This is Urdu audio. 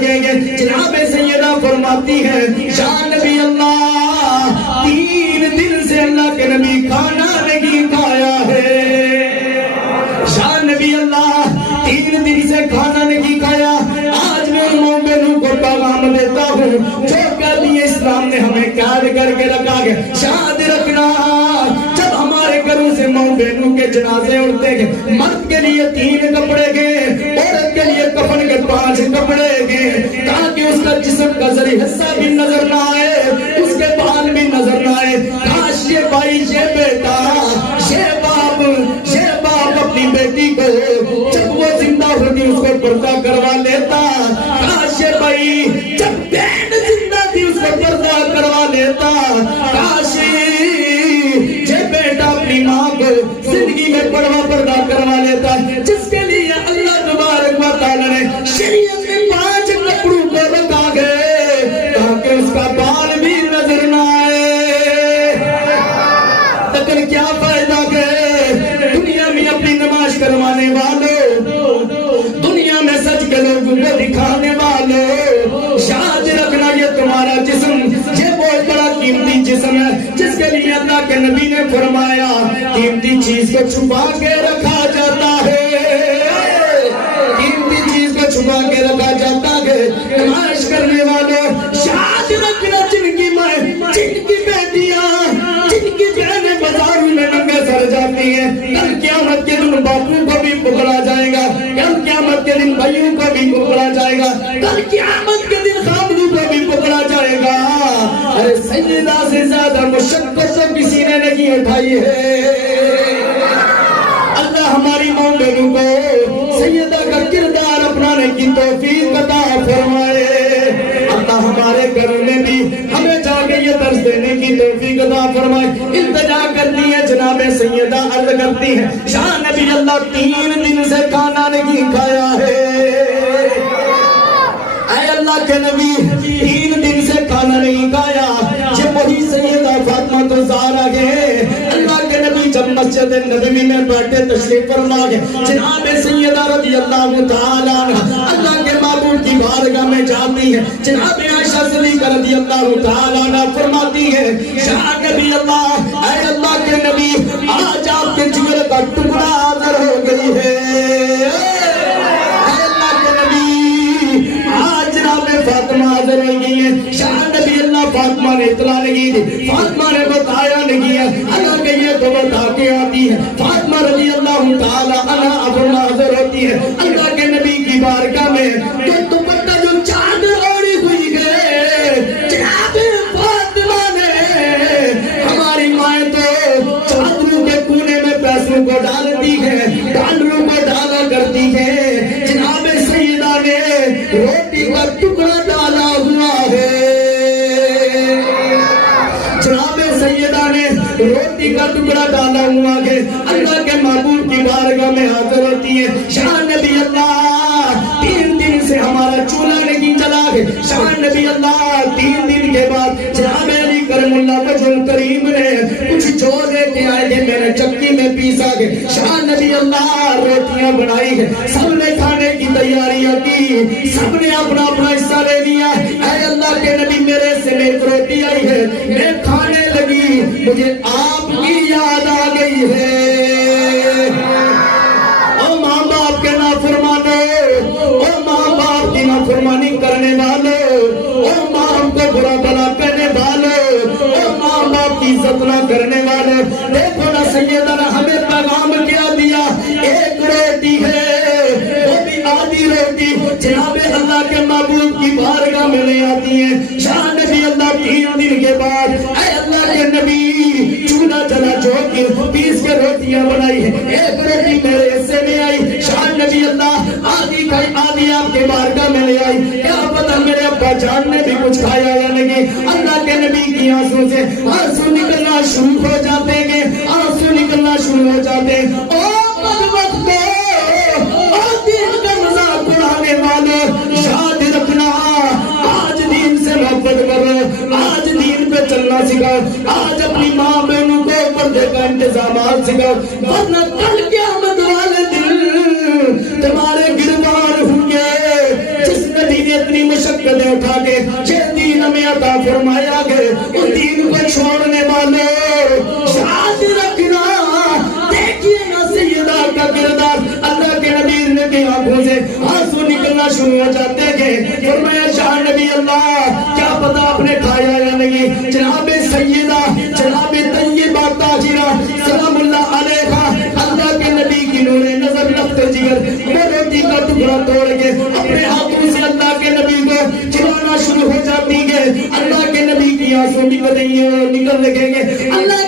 لگیں گے. جناب سیدہ فرماتی ہے شاہ نبی اللہ 3 دن سے اللہ کے نبی کھانا نہیں کھایا ہے. شاہ نبی اللہ 3 دن سے کھانا نہیں کھایا. آج میں ان بہنوں کو پیغام دیتا ہوں جو کہتی ہے اسلام نے ہمیں قید کر کے رکھا ہے. شاد رکھنا جب ہمارے گھروں سے ماں بہنوں کے جنازے اڑتے ہیں مرد کے لیے 3 کپڑے گئے, عورت کے لیے کفن کے 5 کپڑے گئے تاکہ اس کا جسم کا ذریعہ حصہ بھی نظر نہ آئے, اس کے بال بھی نظر نہ آئے. کاش یہ بھائی یہ بیٹا یہ باپ اپنی بیٹی کو جب وہ زندہ ہوتی اس کو پردہ کروا لیتا. کاش یہ بھائی جب بہن زندہ تھی اس کو پردہ کروا لیتا. کاش یہ بیٹا اپنی ماں کو زندگی میں پردہ کروا لیتا جس کے لیے اللہ تبارک و تعالی نے شریعت میں 5 کپڑوں کو رکھا گئے تاکہ اس کا بال بھی نظر نہ آئے. لیکن کیا فائدہ گئے دنیا میں اپنی نماز کروانے والوں, دنیا میں سچ کے لوگوں کو دکھانے والوں. شاد رکھنا یہ تمہارا جسم یہ بہت بڑا قیمتی جسم ہے جس کے لیے اللہ کے نبی نے فرمایا قیمتی چیز کو چھپا کے رکھا جاتا ہے, قیمتی چیز کو چھپا کے رکھا جاتا ہے. نماز کرنے والوں شاد رکھنا جن کی ماں جن کی بیٹیاں جن کی بہنیں بازاروں میں ننگے سر جاتی ہیں کل قیامت کے دن باپوں کو بھی پکڑا جائے گا, کل قیامت کے دن بھائیوں کو بھی پکڑا جائے گا, کل قیامت کے دن خامدوں کو بھی پکڑا جائے گا. ارے سیدہ سے زیادہ مشقت تو کسی نے نہیں اٹھائی ہے. اللہ ہماری ماں بہنوں کو سیدہ کا کردار اپنانے کی توفیق عطا فرمائے. اللہ ہمارے گھر میں بھی ہمیں جا کے یہ درس دینے کی توفیق عطا فرمائے. التجا کرتی ہے جناب سیدہ عرض کرتی ہے شاہ نبی اللہ 3 دن سے کھانا نہیں کھایا ہے. اے اللہ کے نبی 3 دن سے کھانا نہیں کھایا. یہ وہی سیدہ فاطمہ تو زہرا ہے. اللہ کے نبی جب مسجد نبوی میں بیٹھے تشریف فرما گئے جناب سیدہ رضی اللہ تعالی عنہ اللہ کے معبود کی بارگاہ میں جاتی ہے. جناب عائشہ صدیقہ رضی اللہ تعالی عنہ فرماتی ہے شاہ نبی اللہ اے اللہ کے نبی آج آپ کے جگر کا ٹکڑا حاضر ہو گئی ہے. اے اللہ کے نبی آج جناب فاطمہ حاضر ہو گئی ہے. شاہ نبی اللہ فاطمہ نے اطلاع نہیں دی, فاطمہ نے بتایا نہیں ہے. اللہ کے یہ تو بتا کے آتی ہے فاطمہ رضی اللہ تعالی عنہ اب حاضر ہوتی ہے اللہ کے نبی کی بارگاہ میں. تو دوپٹہ جو چادر اوڑی ہوئی ہے جناب فاطمہ نے ہماری مائیں تو چادروں کے کونے میں پیسوں کو ڈالتی ہے, ڈالروں کو ڈالا کرتی ہے. جناب سیدہ نے روٹی کا ٹکڑا ڈالا ہوا ہے. جناب سیدہ نے روٹی کا ٹکڑا ڈالا ہوا ہے. اللہ کے معبود کی بارگاہ میں حاضر ہوتی ہے. شاہ نبی اللہ 3 دن سے ہمارا چولہا نہیں چلا ہے. شاہ نبی اللہ 3 دن کے بعد جناب علی کرم اللہ وجہ کریم نے کچھ جو لے کے آئے تھے میں نے چکی میں پیسا ہے. شاہ نبی اللہ روٹیاں بنائی ہے, سب نے کھانے کی تیاریاں کی, سب نے اپنا اپنا حصہ لے لیا. اے اللہ کے نبی میرے سے ایک روٹی آئی ہے, میں کھانے لگی مجھے آپ کی یاد آ گئی ہے. او ماں باپ کے نافرمانوں, او ماں باپ کی نافرمانی کرنے والوں, او ماں کو برا بلا کہنے والوں, او ماں باپ کی عزت نہ کرنے والوں, دیکھو نا سیدہ نے ہمیں پیغام کیا دیا. ایک روٹی ہے وہ بھی آدھی روٹی جناب اللہ کے معبود کی بارگاہ میں لے آتی ہے. شاہ نبی اللہ 3 دن کے بعد اے اللہ کے نبی چولہا جلا جو کہ 20 کے روٹیاں بنائی ہے, ایک روٹی میرے حصے میں آئی. شاہ نبی اللہ آدھی کھائی آدھی آپ کے بارگاہ میں لے آئی. کیا پتہ میرے ابا جان نے بھی کچھ کھایا یا نہیں. اللہ کے نبی کی آنسوں سے آنسو نکلنا شروع ہو جاتے ہیں, آنسو نکلنا شروع ہو جاتے ہیں. او بدبخت دین کا مذاق اڑانے والوں یاد رکھنا آج دین سے محبت کرو, آج دین پہ چلنا سکھاؤ, آج اپنی ماں بہنوں کو پردے کا انتظامات سکھاؤ, ورنہ کل قیامت والے دن تمہارے گربان ہوں گے. جس نبی نے اتنی قدم اٹھا کے جس دین میں عطا فرمایا گئے اس دین کو چھوڑنے والوں ساتھ رکھنا. دیکھیے نا سیدہ کا کردار, اللہ کے نبی نے کی آنکھوں سے آنسو نکلنا شروع ہو جاتے گئے. فرمایا شاہ نبی اللہ کیا پتا آپ نے کھایا یا نہیں. جناب سیدہ جناب طیبہ طاہرہ سلام اللہ علیہا اللہ کے نبی کی نور نظر لفت جگر وہ روٹی کا ٹکڑا توڑ کے اپنے ہاتھوں سے اللہ کے نبی کو چلانا شروع ہو جاتی ہے. اللہ کے نبی کی آنسو نکل رہیں گے, نکل رکھیں گے. اللہ